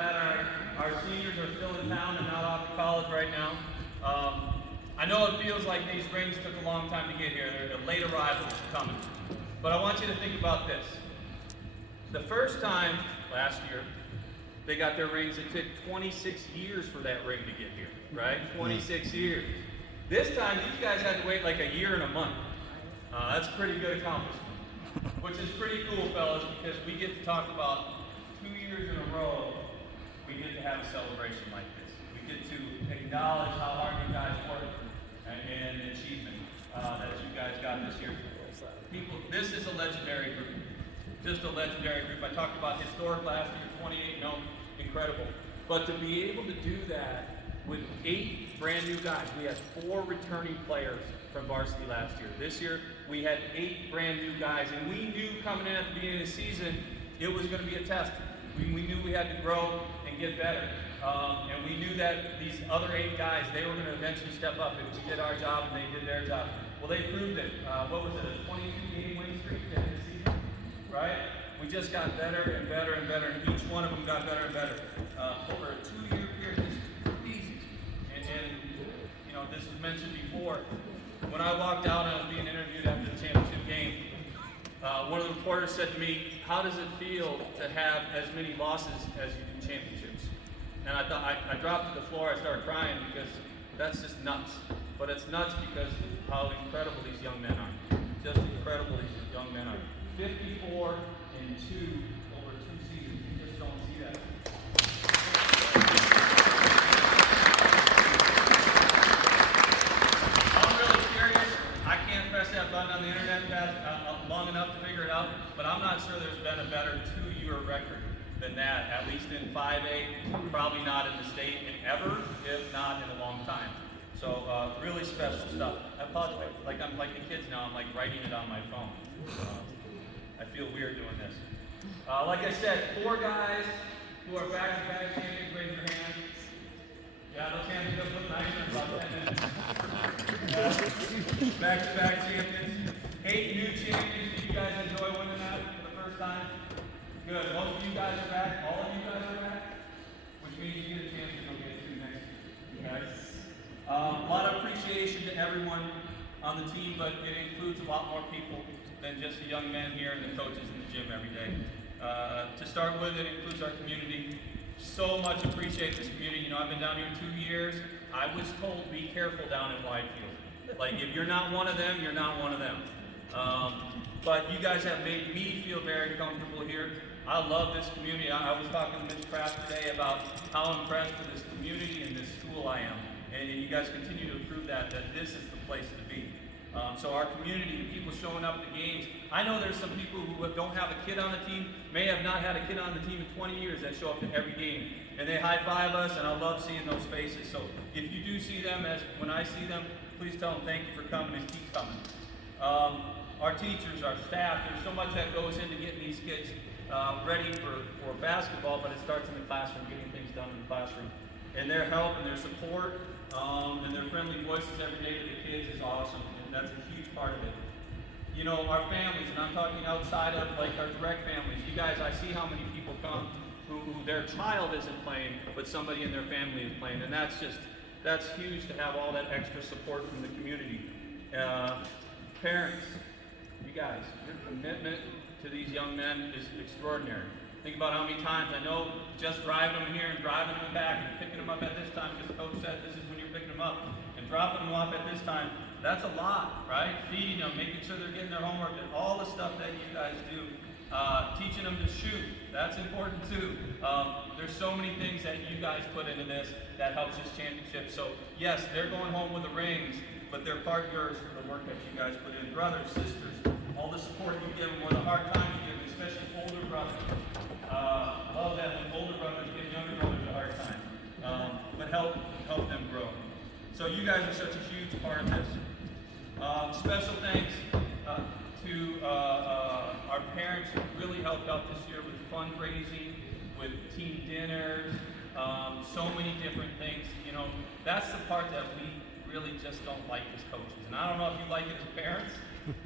Our seniors are still in town and not off to college right now. I know it feels like these rings took a long time to get here. They're the late arrivals coming. But I want you to think about this. The first time last year, they got their rings. It took 26 years for that ring to get here, right? 26 years. This time, these guys had to wait like a year and a month. That's a pretty good accomplishment, which is pretty cool, fellas, because we get to talk about 2 years in a row. We get to have a celebration like this. We get to acknowledge how hard you guys worked and the achievement that you guys got this year. People, this is a legendary group. Just a legendary group. I talked about historic last year, 28-0, incredible. But to be able to do that with 8 brand new guys, we had 4 returning players from varsity last year. This year, we had 8 brand new guys, and we knew coming in at the beginning of the season, it was going to be a test. We knew we had to grow and get better. And we knew that these other 8 guys, they were going to eventually step up if we did our job and they did their job. Well, they proved it. What was it, a 22-game win streak at the season? Right? We just got better and better and better, and each one of them got better and better. Over a 2-year period, this is easy. And you know, this was mentioned before. When I walked out and I was being interviewed after the championship game, one of the reporters said to me, "How does it feel to have as many losses as you do championships?" And I thought, I dropped to the floor, I started crying because that's just nuts. But it's nuts because of how incredible these young men are. Just incredible these young men are. 54 and 2 over 2 seasons. You just don't see that. I'm really curious. I can't press that button on the internet long enough to figure it out, but I'm not sure there's been a better 2-year record than that, at least in 5A, probably not in the state, and ever, if not in a long time. So really special stuff. I apologize, like I'm like the kids now, I'm like writing it on my phone. I feel weird doing this. Like I said, 4 guys who are back-to-back champions, raise your hand. Yeah, those hands are going to look nicer in about 10 minutes. Back-to-back champions. 8 new champions. Did you guys enjoy winning that for the first time? Good. Most of you guys are back. All of you guys are back. Which means you get a chance to go get 2 next year. Okay? A lot of appreciation to everyone on the team, but it includes a lot more people than just the young men here and the coaches in the gym every day. To start with, it includes our community. So much appreciate this community. You know, I've been down here 2 years. I was told, be careful down in Widefield. Like, if you're not one of them, you're not one of them. But you guys have made me feel very comfortable here. I love this community. I was talking to Ms. Kraft today about how impressed with this community and this school I am. And you guys continue to prove that this is the place to be. So our community, the people showing up at the games, I know there's some people who don't have a kid on the team, may have not had a kid on the team in 20 years that show up to every game. And they high-five us, and I love seeing those faces. So if you do see them, as when I see them, please tell them thank you for coming and keep coming. Our teachers, our staff, there's so much that goes into getting these kids ready for basketball, but it starts in the classroom, getting things done in the classroom. And their help and their support and their friendly voices every day to the kids is awesome, and that's a huge part of it. You know, our families, and I'm talking outside of like our direct families, you guys, I see how many people come who their child isn't playing, but somebody in their family is playing, and that's huge to have all that extra support from the community. Parents, you guys, your commitment to these young men is extraordinary. Think about how many times, I know just driving them here and driving them back and picking them up at this time, because Coach said this is when you're picking them up, and dropping them off at this time, that's a lot, right? Feeding them, making sure they're getting their homework, and all the stuff that you guys do. Teaching them to shoot, that's important too. There's so many things that you guys put into this that helps this championship. So yes, they're going home with the rings, but they're part yours for the work that you guys put in. Brothers, sisters, all the support you give them, or the hard time you give them, especially older brothers. Love that when older brothers give younger brothers a hard time. But help them grow. So you guys are such a huge part of this. Special thanks to our parents who really helped out this year with fundraising, with team dinners, so many different things. You know, that's the part that we really just don't like as coaches. And I don't know if you like it as parents,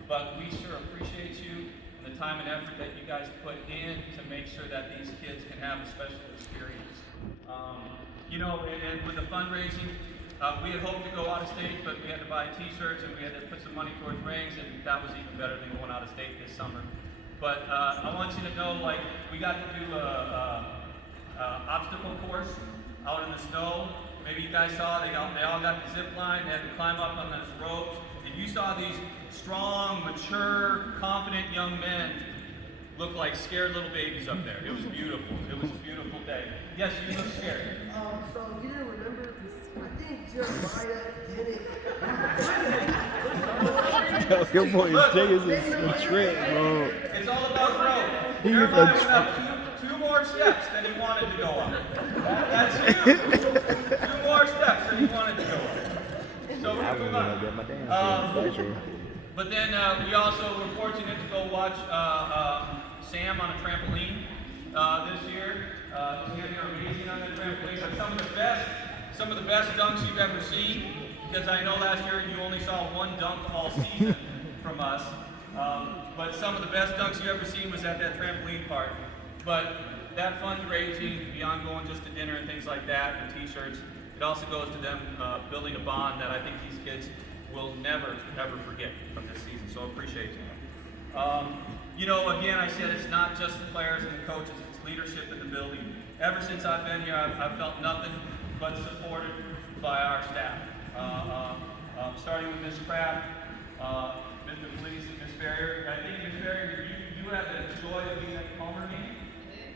but we sure appreciate you and the time and effort that you guys put in to make sure that these kids can have a special experience. you know, and with the fundraising, we had hoped to go out of state, but we had to buy T-shirts and we had to put some money towards rings, and that was even better than going out of state this summer. But I want you to know, like, we got to do a obstacle course out in the snow. Maybe you guys saw they all got the zip line. They had to climb up on those ropes, and you saw these strong, mature, confident young men look like scared little babies up there. It was beautiful. It was a beautiful day. Yes, you look scared. So you didn't remember this? I think Jeremiah did it. Your boy Jay is a trick, bro. It's all about growth. Jeremiah went up two more steps than he wanted to go up. That's you. 2 more steps than he wanted to go up. So we're going to move on. But then we also were fortunate to go watch Sam on a trampoline this year. Sam, you're amazing on the trampoline. But some of the best dunks you've ever seen, because I know last year you only saw 1 dunk all season from us. But some of the best dunks you've ever seen was at that trampoline park. But that fundraising, beyond going just to dinner and things like that, and T-shirts, it also goes to them building a bond that I think these kids will never, ever forget from this season. So I appreciate you. You know, again, I said it's not just the players and the coaches, it's leadership in the building. Ever since I've been here, I've felt nothing but supported by our staff. Starting with Ms. Kraft, Mr. Fleece, and Ms. Ferrier. I think, Ms. Ferrier, you had the joy of being at the Palmer meeting.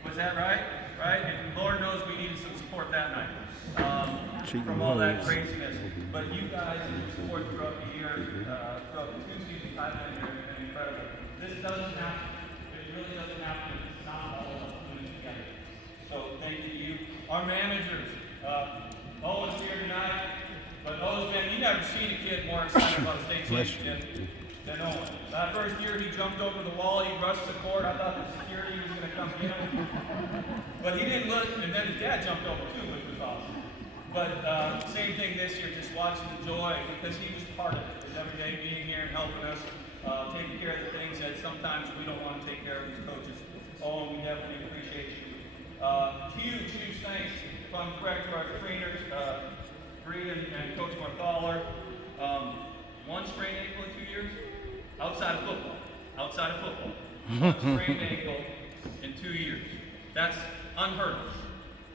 Was that right? Right? And Lord knows we needed some support that night from all that craziness. But you guys and your support throughout the year, throughout the 2 seasons I've been here, has been incredible. This doesn't happen. It really doesn't happen. It's not all of us doing it together. So thank you to you. Our managers, Owen's here tonight, but Owen's been, you never seen a kid more excited about a state championship than Owen. That first year he jumped over the wall, he rushed the court, I thought the security was going to come get him. But he didn't look, and then his dad jumped over too, which was awesome. But same thing this year, just watching the joy, because he was part of it. His every day being here and helping us, taking care of the things that sometimes we don't want to take care of as coaches. Oh, we definitely appreciate you. Huge, huge thanks, if I'm correct, to our trainers, Bree and Coach Marthaler. 1 sprained ankle in 2 years? Outside of football. 1 sprained ankle in 2 years. That's unheard of.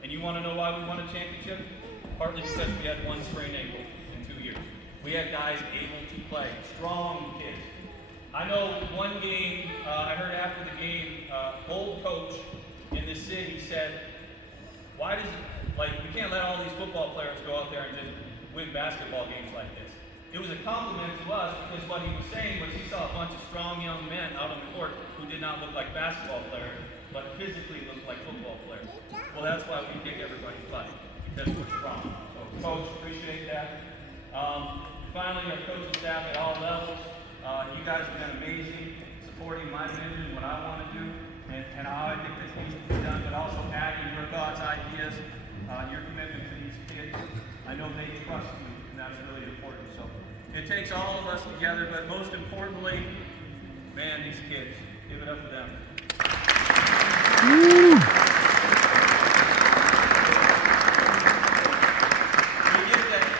And you want to know why we won a championship? Partly because we had 1 sprained ankle in 2 years. We had guys able to play, strong kids. I know one game, I heard after the game, old coach in the city said, why does it, like, we can't let all these football players go out there and just win basketball games like this. It was a compliment to us because what he was saying was he saw a bunch of strong young men out on the court who did not look like basketball players, but physically looked like football players. Well, that's why we kick everybody's butt, because we're strong. So, Coach, appreciate that. Finally, our coaching staff at all levels, you guys have been amazing, supporting my vision, what I want to do, and how I think this needs to be done, but also adding your thoughts, ideas, your commitment to these kids. I know they trust you, and that's really important. So it takes all of us together, but most importantly, man, these kids, give it up for them. Woo.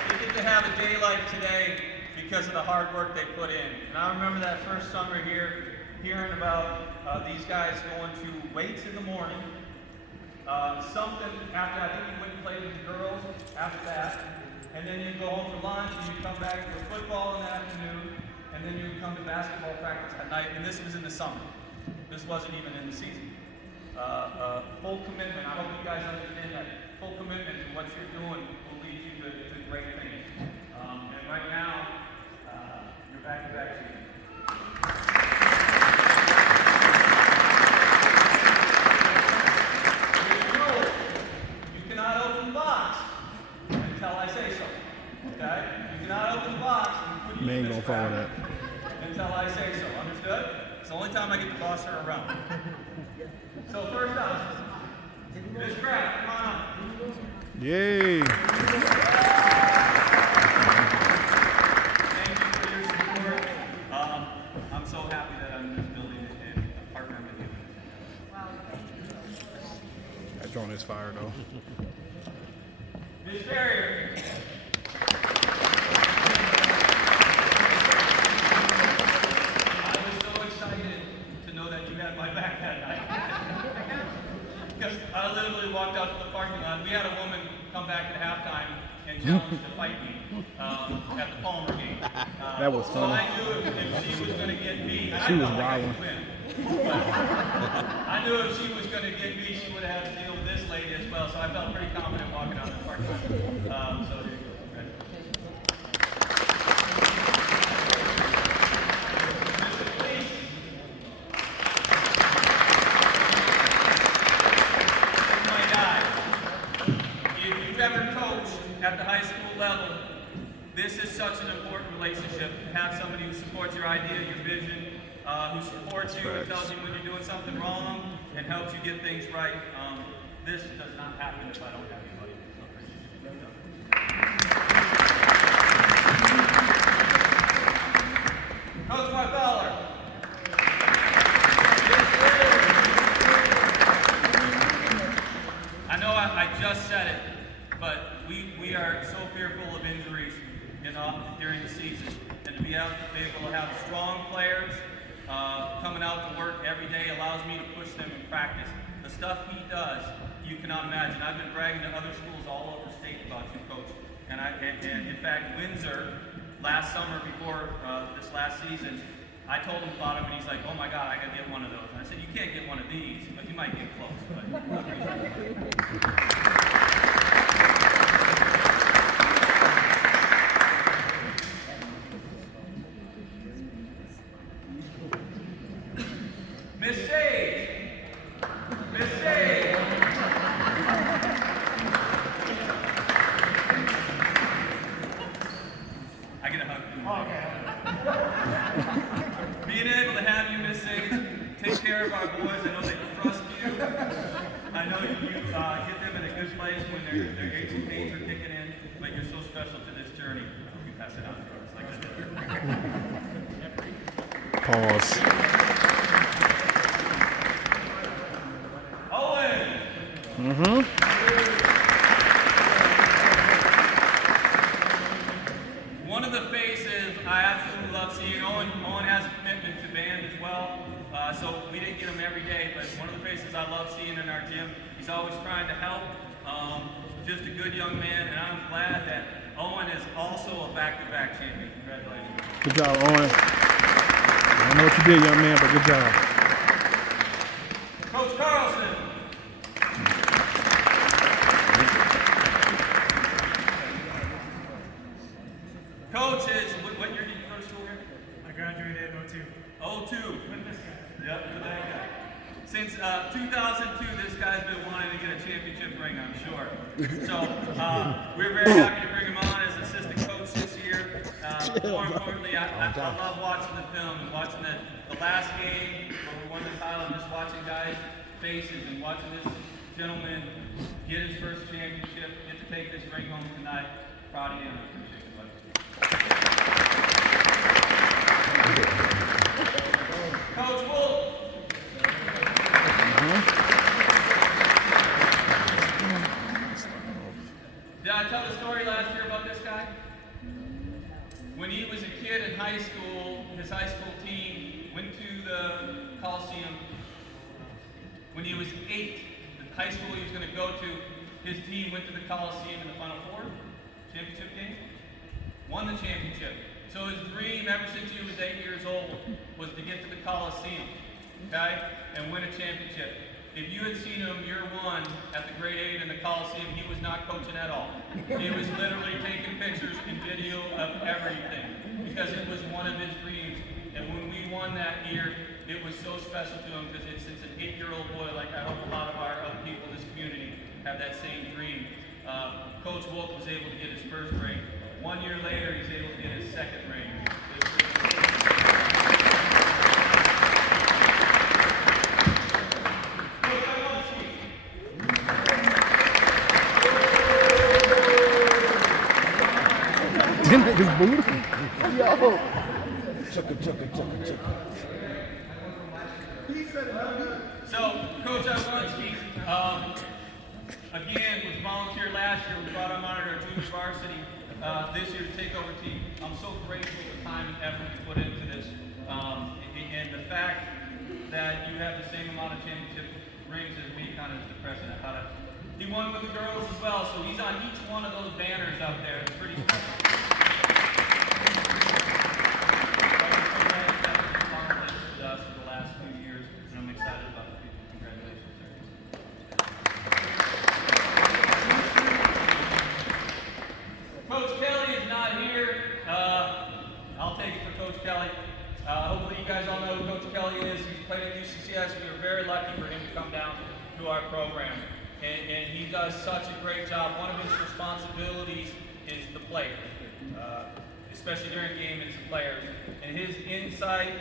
We get to have a day like today because of the hard work they put in. And I remember that first summer here, hearing about these guys going to weights in the morning, something after, I think you went and played with the girls after that, and then you go home for lunch, and you come back for football in the afternoon, and then you come to basketball practice at night, and this was in the summer. This wasn't even in the season. Full commitment. I hope you guys understand that. Full commitment to what you're doing will lead you to great things. And right now, you're back-to-back season. You cannot open the box until I say so. Okay? You cannot open the box and Man, gonna follow that. Until I say so. Understood? It's the only time I get to boss her around. So first up, Ms. Kraft, come on up. Yay! Thank you for your support. I'm so happy that I'm in this building and partnering with you. That joint is fire though. Miss Farrier. I was so excited to know that you had my back that night. Because I literally walked out to the parking lot. We had a woman come back at halftime and challenge to fight me at the Palmer game. That was So funny. I knew if she was going to get me, and She I was felt like I wilding. could win. But I knew if she was going to get me, she would have had to deal with this lady as well. So I felt pretty confident walking out of the parking lot. So there you go. Mr. Police. This is my guy. If you've ever coached at the high school level, this is such an important relationship to have somebody who supports your idea, your vision, who supports you and tells you when you're doing something wrong and helps you get things right. This does not happen if I don't have anybody. Coach Marfeller. I know I just said it, but we are so fearful of injuries during the season. And to be able to have strong players coming out to work every day allows me to push them in practice. The stuff he does, you cannot imagine. I've been bragging to other schools all over the state about you, Coach. And in fact, Windsor, last summer before this last season, I told him about him, and he's like, "Oh my God, I gotta get one of those." And I said, "You can't get one of these, but you might get close." But Miss Sage. Miss Sage. I get a hug. Being able to have you, Miss Sage, take care of our boys. I know they trust you. I know you get them in a good place when their aches and pains are kicking in, but you're so special to this journey. I hope you pass it on to us like I did. Pause. Owen! One of the faces I absolutely love seeing, Owen has a commitment to band as well, so we didn't get him every day, but one of the faces I love seeing in our gym, he's always trying to help, just a good young man, and I'm glad that Owen is also a back-to-back champion. Congratulations. Good job, Owen. I don't know what you did, young man, but good job. Coach Carlson. Coach what year did you go to school here? I graduated in 02. 02. Yep, for that guy. Since 2002, this guy's been wanting to get a championship ring, I'm sure. So we're very happy to bring him on as assistant coach this year. More importantly, I love watching the film and watching the last game where we won the title and just watching guys' faces and watching this gentleman get his first championship, get to take this ring home tonight. Proud of him. Appreciate it, buddy. Coach Wolf. Did I tell the story last year about this guy? When he was a kid in high school, his high school team went to the Coliseum. When he was 8, the high school he was going to go to, his team went to the Coliseum in the Final Four championship game, won the championship. So his dream ever since he was 8 years old was to get to the Coliseum, okay, and win a championship. If you had seen him year 1 at the grade 8 in the Coliseum, he was not coaching at all. He was literally taking pictures and video of everything because it was one of his dreams. And when we won that year, it was so special to him because it's an 8-year-old boy, like I hope a lot of our other people in this community have that same dream. Coach Wolf was able to get his first ring. 1 year later, he's able to get his second ring. His boot? Yo. Chugga. So, Coach Iwanski, again, was volunteered last last year, we brought him on our junior varsity this year to take over team. I'm so grateful for the time and effort you put into this. And the fact that you have the same amount of championship rings as me kind of is depressing. He won with the girls as well, so he's on each one of those banners out there. It's pretty special. With us for the last 2 years, and I'm excited about the future. Congratulations, sir. Coach Kelly is not here. I'll take it for Coach Kelly. Hopefully you guys all know who Coach Kelly is. He's played at UCCS. We were very lucky for him to come down to our program. And he does such a great job. One of his responsibilities is the players, especially during game, it's the players. And his insight,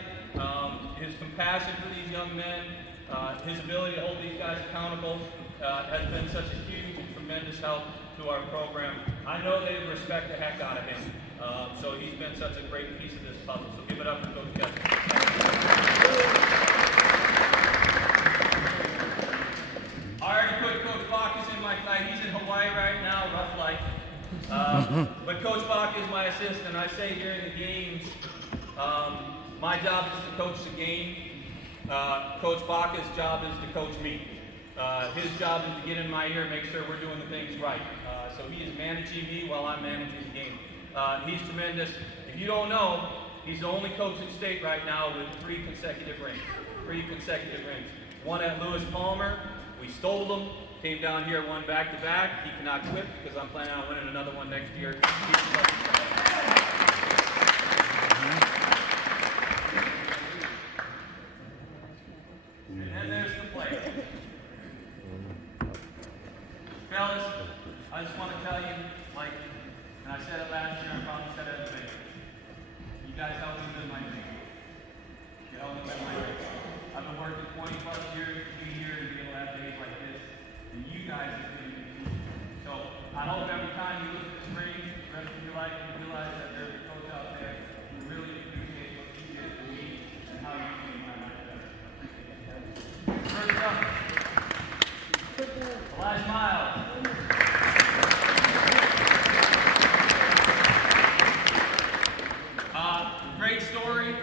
his compassion for these young men, his ability to hold these guys accountable has been such a huge and tremendous help to our program. I know they respect the heck out of him. So he's been such a great piece of this puzzle. So give it up for Coach Kelly. I already put Coach Bacchus in my side. He's in Hawaii right now, rough life. But Coach Bacchus is my assistant. I say during the games, my job is to coach the game. Coach Bacchus' job is to coach me. His job is to get in my ear and make sure we're doing the things right. So he is managing me while I'm managing the game. He's tremendous. If you don't know, he's the only coach in state right now with 3 consecutive rings. 3 consecutive rings. One at Lewis Palmer. We stole them, came down here, won back-to-back. He cannot quit because I'm planning on winning another one next year. And then there's the play. Fellas, I just want to tell you, like, and I said it last year, I probably said it today. You guys helped me win my dream. You helped me win my dream. I've been working 20 plus years to be here and be able to have days like this. And you guys are doing it. So I hope every time you look at this ring, the rest of your life, you realize that there's a coach out there who really appreciates what you did for me and how you made my life better. First up, Elijah Miles. Great story.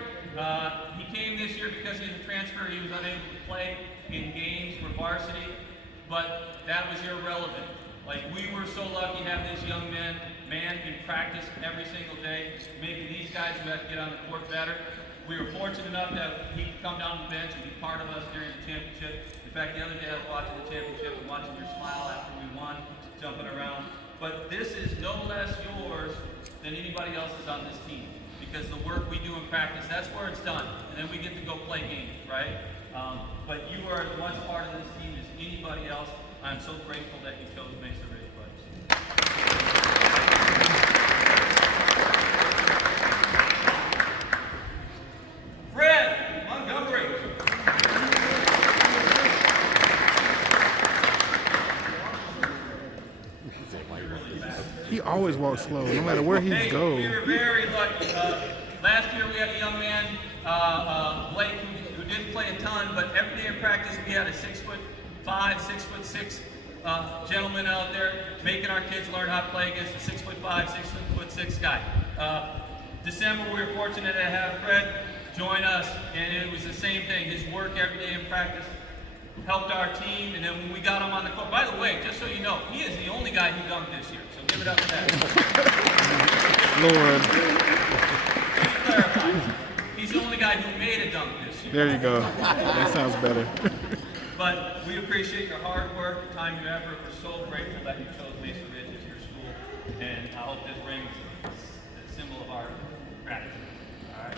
He came this year because of the transfer. He was unable to play in games for varsity, but that was irrelevant. Like, we were so lucky to have this young man in practice every single day, making these guys who had to get on the court better. We were fortunate enough that he could come down the bench and be part of us during the championship. In fact, the other day I was watching the championship and watching your smile after we won, jumping around. But this is no less yours than anybody else's on this team. Because the work we do in practice, that's where it's done. And then we get to go play games, right? But you are as much part of this team as anybody else. I'm so grateful that you chose Mesa Ridge Place. Fred Montgomery. He always walks slow, no matter where he goes. We were very lucky. Last year we had a young man, Blake, who didn't play a ton, but every day in practice we had a 6'5", 6'6" gentleman out there making our kids learn how to play against a 6'5", 6'6" guy. December we were fortunate to have Fred join us, and it was the same thing. His work every day in practice helped our team, and then when we got him on the court, by the way, just so you know, he is the only guy who dunked this year, so give it up for that. Lord. Clarify. He's the only guy who made a dunk this year. There you go. That sounds better. But we appreciate your hard work, the time you effort. We're so grateful that you chose Mesa Ridge as your school, and I hope this rings a symbol of our gratitude. All right.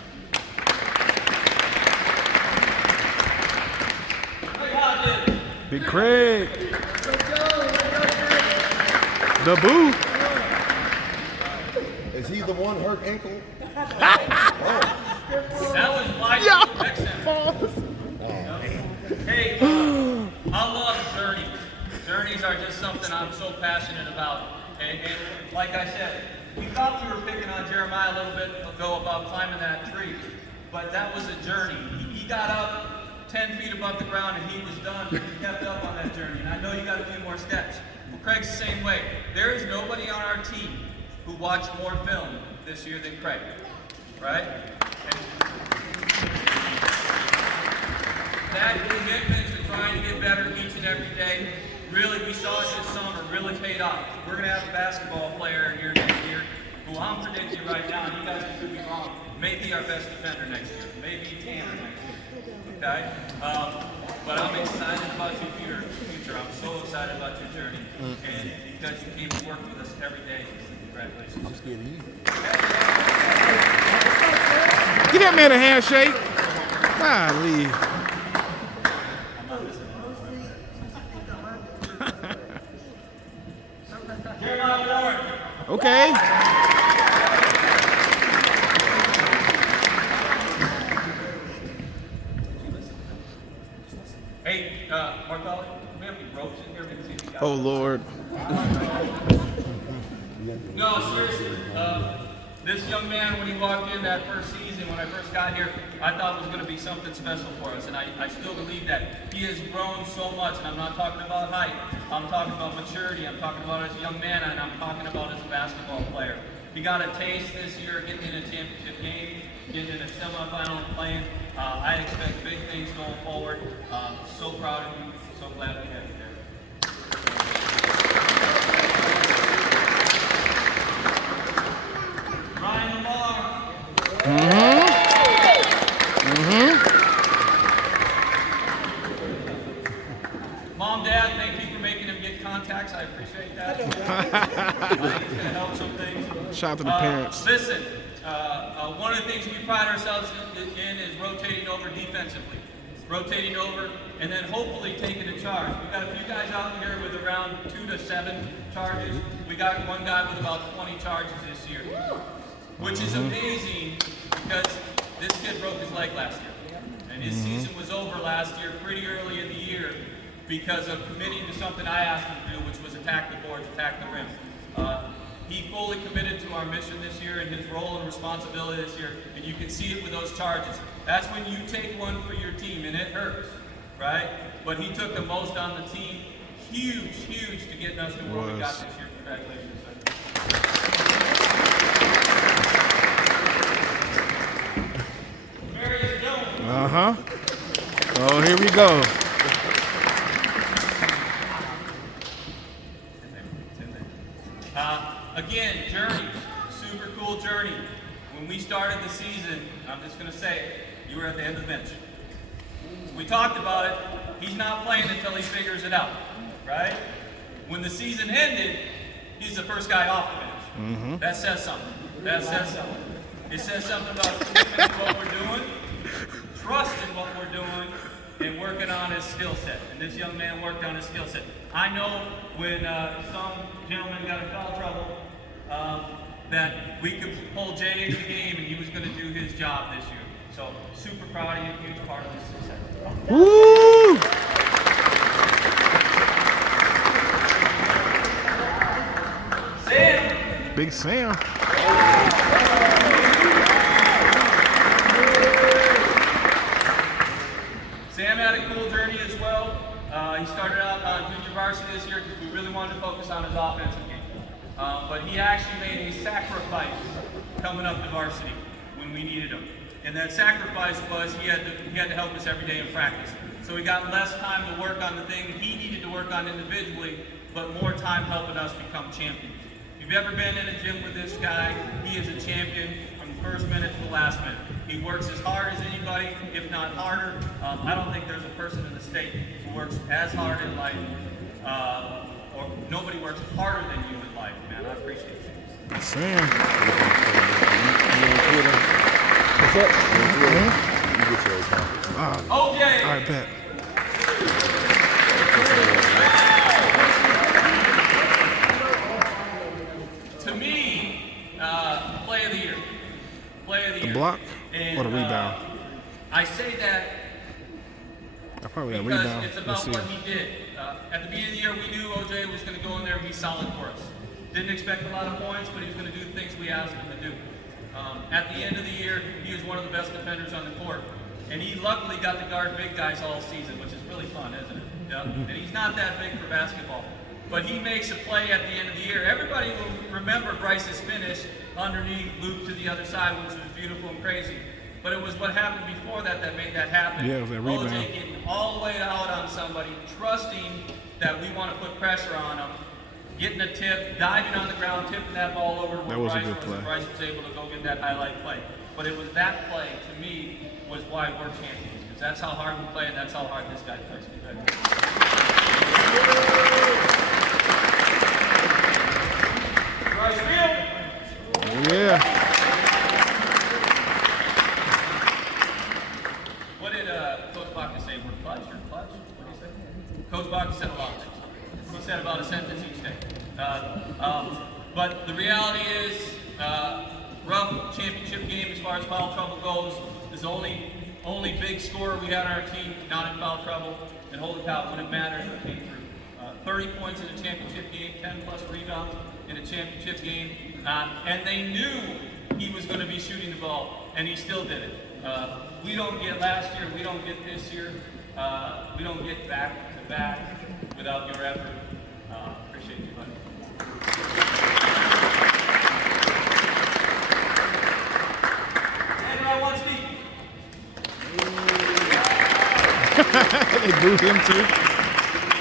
Big Craig. The boot. Is he the one hurt ankle? That was my next Hey, I love journeys. Journeys are just something I'm so passionate about. And like I said, we thought we were picking on Jeremiah a little bit ago about climbing that tree, but that was a journey. He got up 10 feet above the ground and he was done. He kept up on that journey. And I know you got a few more steps. Craig's the same way. There is nobody on our team who watched more film this year than Craig, right? That commitment to trying to get better each and every day, really, we saw it this summer, really paid off. We're going to have a basketball player here next year who I'm predicting right now, and you guys can prove me wrong, may be our best defender next year, maybe Tanner next year, okay? But I'm excited about your future. I'm so excited about your journey, and because you came to work with us every day, congratulations. I'm scared of you. Give that man a handshake. Golly. Okay. Hey, Mark, we have any ropes in here? We can see if you got Oh, Lord. No, seriously. This young man, when he walked in that first season, when I first got here, I thought was going to be something special for us, and I still believe that. He has grown so much, and I'm not talking about height. I'm talking about maturity. I'm talking about as a young man, and I'm talking about as a basketball player. He got a taste this year, getting in a championship game, getting in a semifinal and playing. I expect big things going forward. So proud of you. So glad we have you there. Mom, Dad, thank you for making him get contacts. I appreciate that. I think it's going to help some things. Shout out to the parents. Listen, one of the things we pride ourselves in is rotating over defensively. Rotating over and then hopefully taking a charge. We've got a few guys out here with around 2 to 7 charges. We got one guy with about 20 charges this year, which is amazing because this kid broke his leg last year. And his season was over last year pretty early in the year because of committing to something I asked him to do, which was attack the boards, attack the rim. He fully committed to our mission this year and his role and responsibility this year, and you can see it with those charges. That's when you take one for your team, and it hurts, right? But he took the most on the team. Huge to getting us to where we got this year. Congratulations, sir. Marius Jones. Uh-huh. Oh, here we go. Again, journey, super cool journey. When we started the season, I'm just going to say it, you were at the end of the bench. We talked about it. He's not playing until he figures it out, right? When the season ended, he's the first guy off the bench. That says something. That says something. It says something about commitment to what we're doing, trust in what we're doing, and working on his skill set. And this young man worked on his skill set. I know when some gentleman got in foul trouble, that we could pull Jay into the game and he was going to do his job this year. So super proud of you, huge part of this success. Woo! Sam! Big Sam. Sam had a cool journey as well. He started out on junior varsity this year because we really wanted to focus on his offensive game. But he actually made a sacrifice coming up to varsity when we needed him. And that sacrifice was he had to help us every day in practice. So he got less time to work on the thing he needed to work on individually, but more time helping us become champions. If you've ever been in a gym with this guy, he is a champion from the first minute to the last minute. He works as hard as anybody, if not harder. I don't think there's a person in the state who works as hard in life, or nobody works harder than you in life, man. I appreciate it. Sam. What's up? You get your account. Okay. All right, bet. To me, play of the year. Play of the year. The block And, or the rebound? I say that I probably got a because rebound. it's Let's about see. what he did. At the beginning of the year, we knew OJ was going to go in there and be solid for us. Didn't expect a lot of points, but he was going to do the things we asked him to do. At the end of the year, he was one of the best defenders on the court. And he luckily got to guard big guys all season, which is really fun, isn't it? Yeah. And he's not that big for basketball. but he makes a play at the end of the year. Everybody will remember Bryce's finish underneath, loop to the other side, which was beautiful and crazy. But it was what happened before that that made that happen. Yeah, it was that rebound. OJ getting all the way out on somebody, trusting that we want to put pressure on him, getting a tip, diving on the ground, tipping that ball over to That was a Bryce good play. Bryce was able to go get that highlight play. But it was that play, to me, was why we're champions. Because that's how hard we play, and that's how hard this guy plays. Bryce Field. Oh, yeah. What did Coach Baca say? We're clutch or clutch? What did he say? Coach Baca said a lot of things. He said about a sentence each day. But the reality is, rough championship game as far as foul trouble goes. Is the only big scorer we had on our team not in foul trouble. And holy cow, when it matters, it came through. 30 points in a championship game, 10 plus rebounds in a championship game. And they knew he was going to be shooting the ball, and he still did it. We don't get last year, we don't get this year, we don't get back to back without your effort. Appreciate you, buddy. And I want Steve. They booed him too.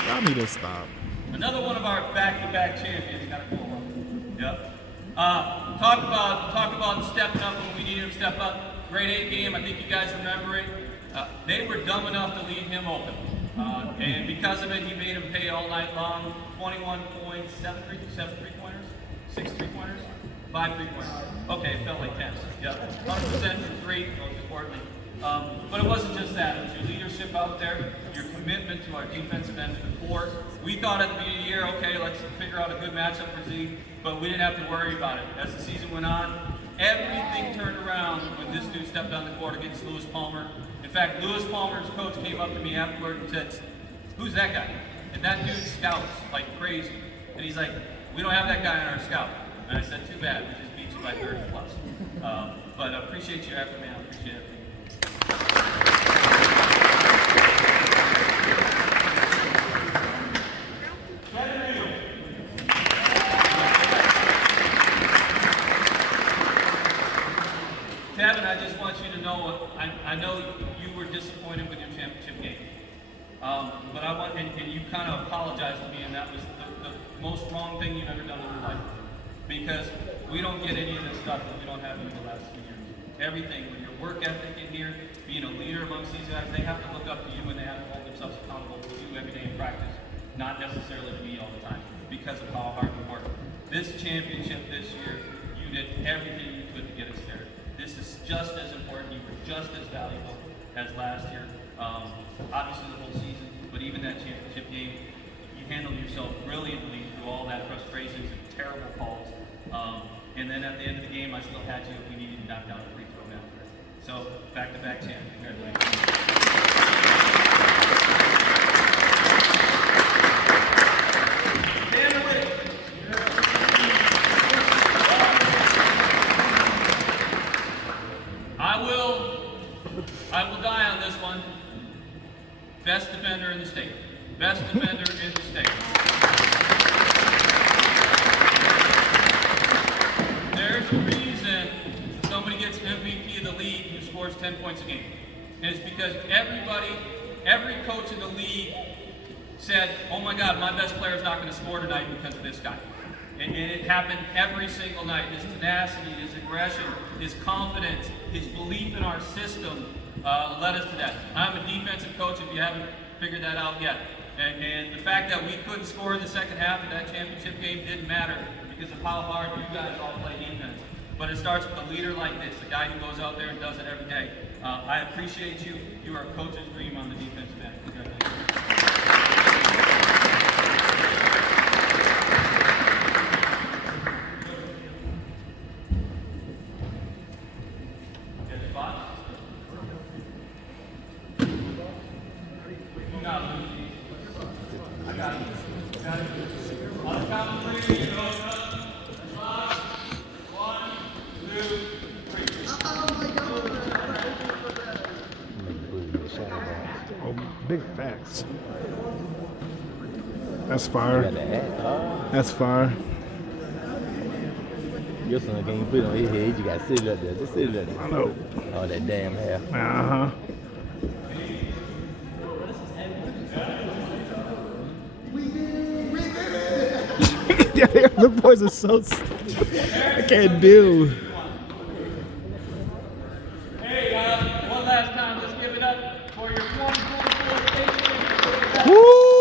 Y'all need to stop. Another one of our back-to-back champions. Got a cool one. Yep. Talk about stepping up when we needed him to step up. Grade 8 game. I think you guys remember it. They were dumb enough to leave him open, and because of it, he made him pay all night long. 21 points, 7 3-pointers, 6 3-pointers, 5 3-pointers. Okay, it felt like 10. Yep. 100% from 3, most importantly. But it wasn't just that. It was your leadership out there, your commitment to our defensive end of the court. We thought at the beginning of the year, okay, let's figure out a good matchup for Z, but we didn't have to worry about it. As the season went on, everything turned around when this dude stepped on the court against Lewis Palmer. In fact, Lewis Palmer's coach came up to me afterward and said, "Who's that guy?" And that dude scouts like crazy. And he's like, "We don't have that guy on our scout." And I said, "Too bad, we just beat you by 30 plus." But I appreciate your effort, man. I appreciate it. Tevin, I just want you to know, I know you were disappointed with your championship game. But I want, and you kind of apologized to me, and that was the most wrong thing you've ever done in your life. Because we don't get any of this stuff if we don't have you in the last 2 years. Everything, with your work ethic in here, being a leader amongst these guys, they have to look up to you and they have to hold themselves accountable to you every day in practice, not necessarily to me all the time, because of how hard we work. This championship this year, you did everything you could to get us there. This is just as important, you were just as valuable as last year. Obviously the whole season, but even that championship game, you handled yourself brilliantly through all that frustrations and terrible calls. And then at the end of the game, I still had you if we needed to knock down a free throw after it. So, back-to-back champ. Congratulations. I will die on this one. Best defender in the state. Best defender in the state. There's a reason somebody gets MVP of the league who scores 10 points a game. And it's because every coach in the league said, "Oh my God, my best player is not going to score tonight because of this guy." And it happened every single night. His tenacity, his aggression, his confidence, his belief in our system led us to that. I'm a defensive coach if you haven't figured that out yet. And the fact that we couldn't score in the second half of that championship game didn't matter because of how hard you guys all play defense. But it starts with a leader like this, a guy who goes out there and does it every day. I appreciate you. You are a coach's dream on the defensive end. Congratulations. Oh, big facts. That's You fire. got the hat. That's fire. Your son can't even put it on his head. You got to sit it up there. Just sit it up I there. know. Oh, that damn hair. Uh-huh. Yeah, the boys are so. I can't deal. Hey, one last time, let's give it up for your 2024 state. Woo!